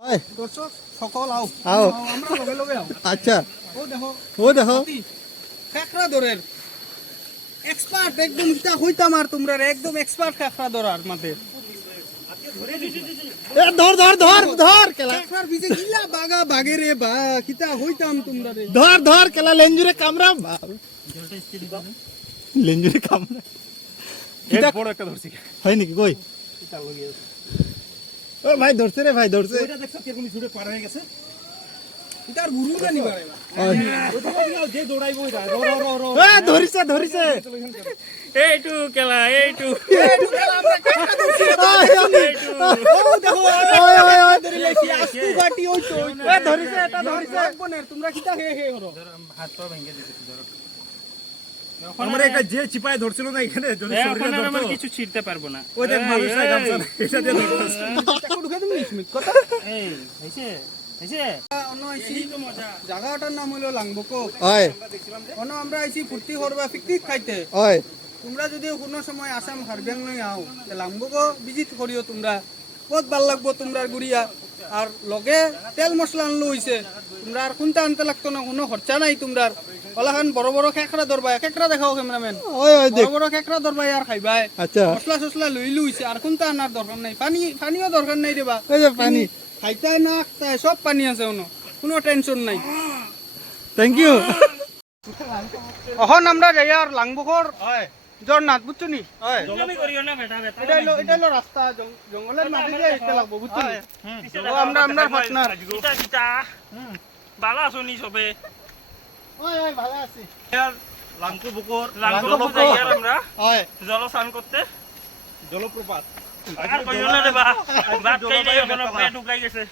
দর্শক সকল আও আও আমরা লগে লগে আও আচ্ছা ও দেখো ও খেকড়া ধরের এক্সপার্ট একদম ইটা হইতাম আর তোমরা একদম এক্সপার্ট খেকড়া ধরার মাঝে এ ধর ধর ধর ধর কেলা খেকড়ার বিজে গিলা বাগা বাগে রে বা কিতা হইতাম তোমরা রে ধর ধর কেলা লেঞ্জুরে কামড়া লেঞ্জুরে কামড়া কিটা বড় একটা ধরছি হয় নাকি কই কিতা লাগি ও ভাই ধরছে রে ভাই ধরছে ওইটা দেখছ কেমন ছুটে পার হয়ে গেছে এটার গুরু জানি পারে না ওইটা যে দৌড়াইবো এটা র র র এ ধরিছে ধরিছে এইটু খেলা এইটু আমরা খেকড়া ধরছি ও দেখো ওই ওই ওই ধরে লাইছি আস্তু বাটি ওই তো এ ধরিছে এটা ধরিছে বনের তোমরা কিতা হে হে করো হাত পা ভেঙে দিতে ধরো আমরা একটা যে চিপায় ধরছিল না এখানে যদি এখন আর আমার কিছু ছিড়তে পারবো না ওই দেখ মানুষ নাই গামছা এটা দিয়ে ধরতেছে টাকা ঢুকে তুমি স্মিথ কথা এই হইছে হইছে অন্য আইছি জায়গাটার নাম হলো লাংবকো ওই অন্য আমরা আইছি ফুর্তি করবা পিকনিক খাইতে ওই তোমরা যদি কোনো সময় আসাম হারবেং নই আও লাংবকো ভিজিট করিও তোমরা বহুত ভাল লাগবো তোমরা গুড়িয়া আর লগে তেল মশলা আনলো হইছে তোমরা আর কোনটা আনতে লাগতো না কোনো খরচা নাই তোমরা ওলাখান বড় বড় খেকড়া ধরবা খেকড়া দেখাও ক্যামেরাম্যান ওই ওই দেখ বড় বড় খেকড়া ধরবা আর খাইবাই আচ্ছা মশলা সসলা লইলু হইছে আর কোনটা আনার দরকার নাই পানিও দরকার নাই দেবা এই যে পানি খাইতাই না খাইতাই সব পানি আছে কোনো টেনশন নাই থ্যাংক ইউ এখন আমরা যাই আর লাংবকর জগন্নাথ বুঝছো নি জলমি করিও না বেটা বেটা এটা হলো রাস্তা জঙ্গলের মাঝে দিয়ে আসতে লাগবো বুঝছো নি ও আমরা পার্টনার কিটা কিটা বালা শুনি সবে ওই ওই ভালো আছি লাংকু বুকুর লাঙ্গল যাই আর আমরা ওই জলস্নান করতে জলপ্রপাত আর কইও না রে বা বাত খাই যাই ওখানে পেট ঢুকাই গেছে